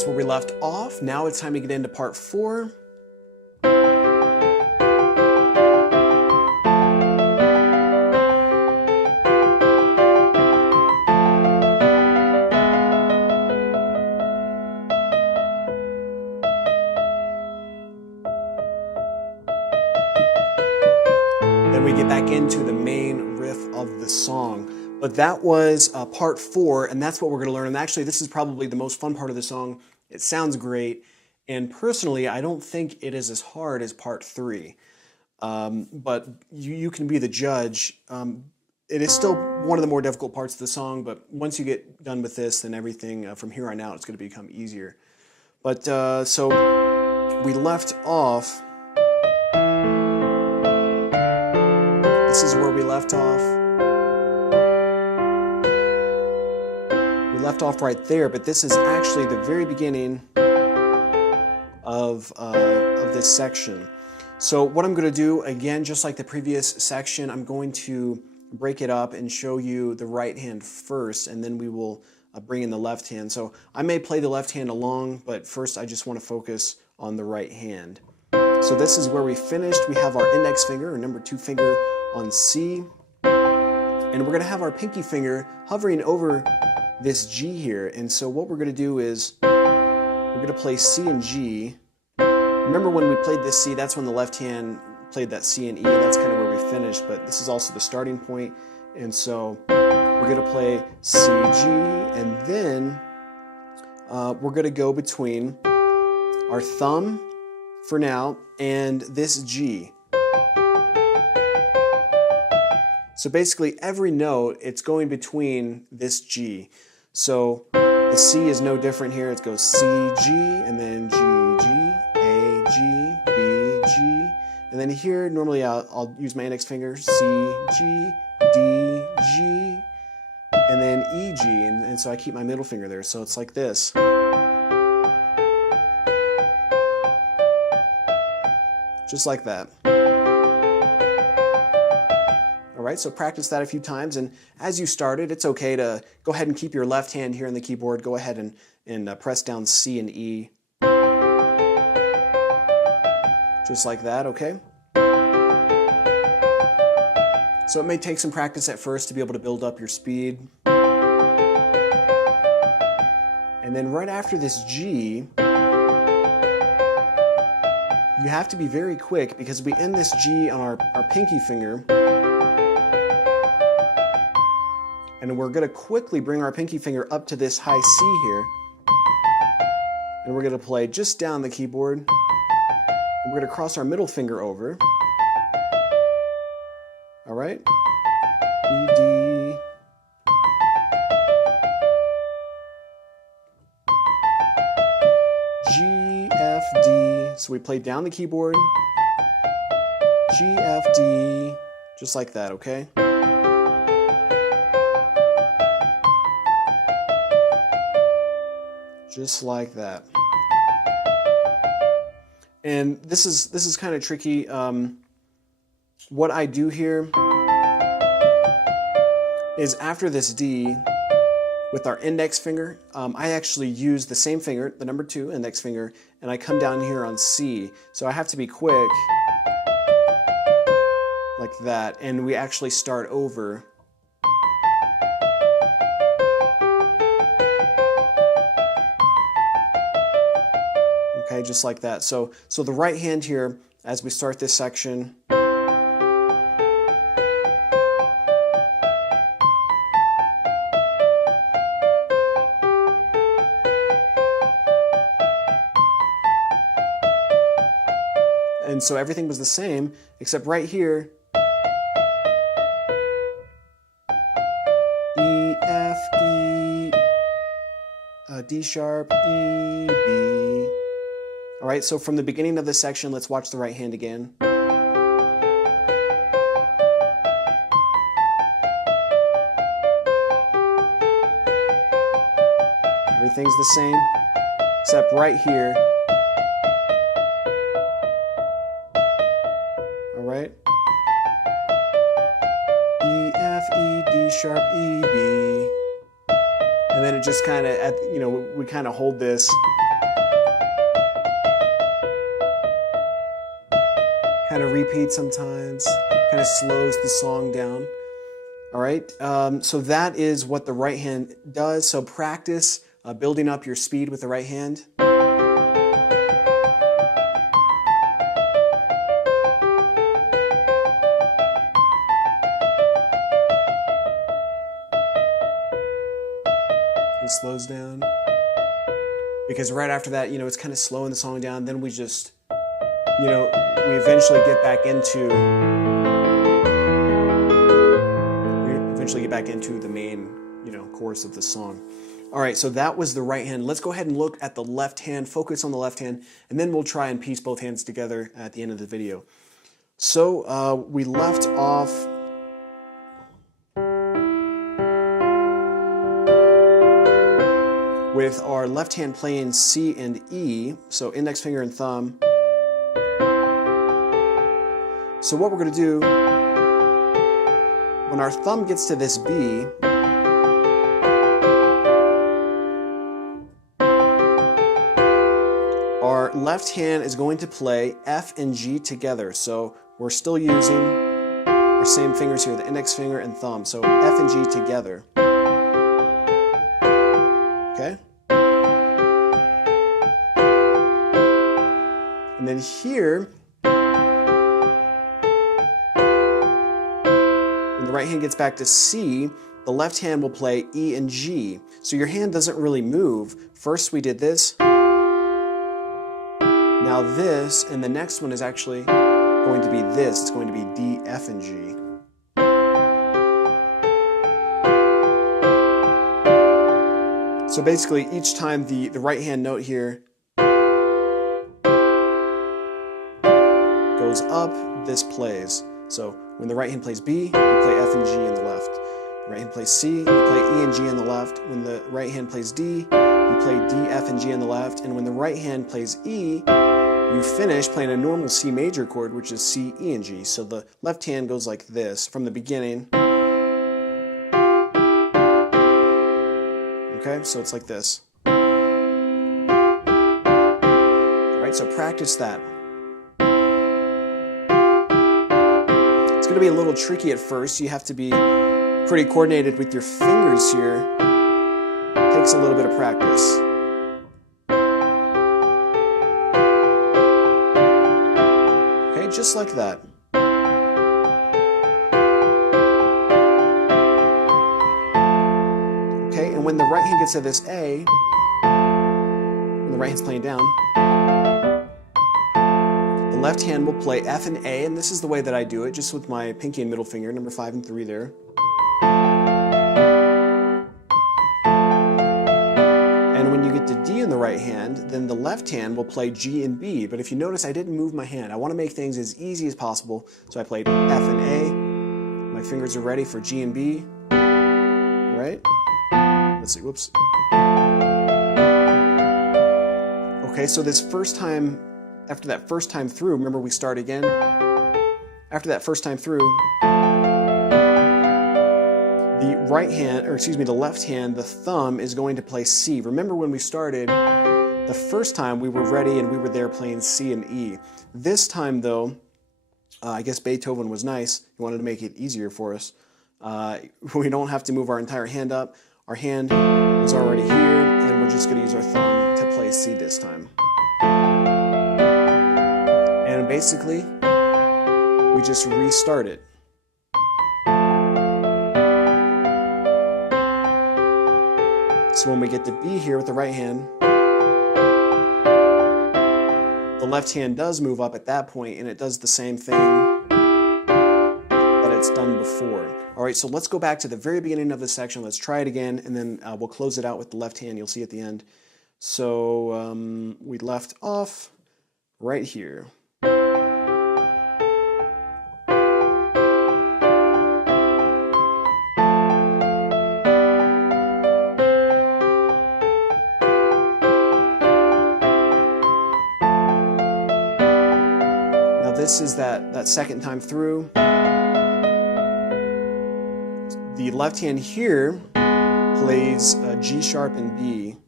that's where we left off. Now it's time to get into part 4. Then we get back into the main riff of the song. But that was part 4, and that's what we're going to learn. And actually, this is probably the most fun part of the song. It sounds great, and personally, I don't think it is as hard as part 3. But you can be the judge. It is still one of the more difficult parts of the song, but once you get done with this, then everything from here on out is going to become easier. But so we left off. This is where we left off. We left off right there, but this is actually the very beginning of this section. So what I'm going to do, again, just like the previous section, I'm going to break it up and show you the right hand first, and then we will bring in the left hand. So I may play the left hand along, but first I just want to focus on the right hand. So this is where we finished. We have our index finger, or number 2 finger, on C, and we're going to have our pinky finger hovering over this G here. And so what we're going to do is we're going to play C and G. Remember when we played this C, that's when the left hand played that C and E, and that's kind of where we finished, but this is also the starting point. And so we're going to play C, G, and then we're going to go between our thumb for now and this G. So basically every note, it's going between this G. So the C is no different here. It goes C, G, and then G, G, A, G, B, G. And then here, normally I'll use my index finger, C, G, D, G, and then E, G. And so I keep my middle finger there. So it's like this. Just like that. All right, so practice that a few times, and as you started, it's okay to go ahead and keep your left hand here on the keyboard. Go ahead and press down C and E. Just like that, okay? So it may take some practice at first to be able to build up your speed. And then right after this G, you have to be very quick because we end this G on our pinky finger. And we're going to quickly bring our pinky finger up to this high C here. And we're going to play just down the keyboard. And we're going to cross our middle finger over. All right? E, D. G, F, D. So we play down the keyboard. G, F, D. Just like that, okay? Just like that. And this is kind of tricky. What I do here is after this D, with our index finger, I actually use the same finger, the number 2 index finger, and I come down here on C. So I have to be quick, like that, and we actually start over. Okay, just like that. So the right hand here, as we start this section, and so everything was the same, except right here, E, F, E, D sharp, E, B. All right, so from the beginning of this section, let's watch the right hand again. Everything's the same, except right here. All right. E, F, E, D sharp, E, B. And then it just kind of, we kind of hold this kind of repeats sometimes, kind of slows the song down. All right, so that is what the right hand does. So practice building up your speed with the right hand. It slows down. Because right after that, it's kind of slowing the song down. Then we just, we eventually get back into the main, chorus of the song. All right, so that was the right hand. Let's go ahead and look at the left hand, focus on the left hand, and then we'll try and piece both hands together at the end of the video. So we left off with our left hand playing C and E, so index finger and thumb. So what we're going to do, when our thumb gets to this B, our left hand is going to play F and G together. So we're still using our same fingers here, the index finger and thumb. So F and G together. Okay? And then here, when the right hand gets back to C, the left hand will play E and G. So your hand doesn't really move. First we did this, now this, and the next one is actually going to be this. It's going to be D, F, and G. So basically each time the right hand note here goes up, this plays. So when the right hand plays B, you play F and G in the left. The right hand plays C, you play E and G in the left. When the right hand plays D, you play D, F, and G in the left. And when the right hand plays E, you finish playing a normal C major chord, which is C, E, and G. So the left hand goes like this from the beginning. Okay, so it's like this. All right, so practice that. It's going to be a little tricky at first. You have to be pretty coordinated with your fingers here. It takes a little bit of practice. Okay, just like that. Okay, and when the right hand gets to this A, when the right hand's playing down, the left hand will play F and A, and this is the way that I do it, just with my pinky and middle finger, number 5 and 3 there. And when you get to D in the right hand, then the left hand will play G and B. But if you notice, I didn't move my hand. I want to make things as easy as possible, so I played F and A. My fingers are ready for G and B. All right? Let's see, whoops. Okay, so this first time, after that first time through, remember we start again? After that first time through, the right hand, or excuse me, the left hand, the thumb is going to play C. Remember when we started, the first time we were ready and we were there playing C and E. This time though, I guess Beethoven was nice. He wanted to make it easier for us. We don't have to move our entire hand up. Our hand is already here, and we're just going to use our thumb to play C this time. And basically, we just restart it. So when we get to B here with the right hand, the left hand does move up at that point, and it does the same thing that it's done before. All right, so let's go back to the very beginning of this section. Let's try it again, and then we'll close it out with the left hand. You'll see at the end. So we left off right here. Now this is that second time through. The left hand here plays G sharp and B.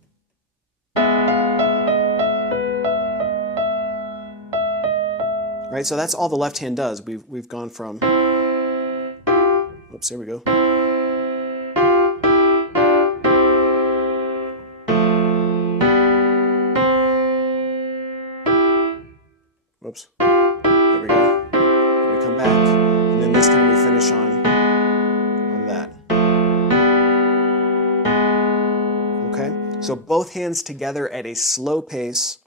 right? So that's all the left hand does. We've gone from, oops, there we go. Whoops, there we go. And we come back, and then this time we finish on that. Okay, so both hands together at a slow pace.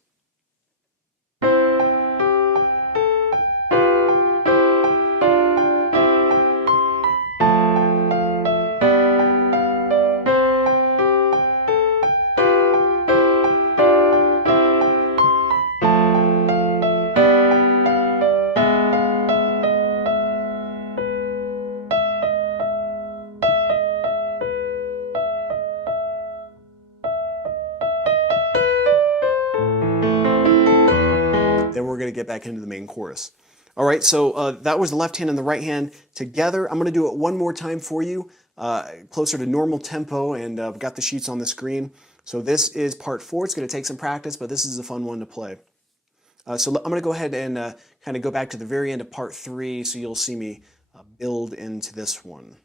Then we're going to get back into the main chorus. All right, so that was the left hand and the right hand together. I'm going to do it one more time for you, closer to normal tempo, and I've got the sheets on the screen. So this is part 4. It's going to take some practice, but this is a fun one to play. So I'm going to go ahead and kind of go back to the very end of part 3, so you'll see me build into this one.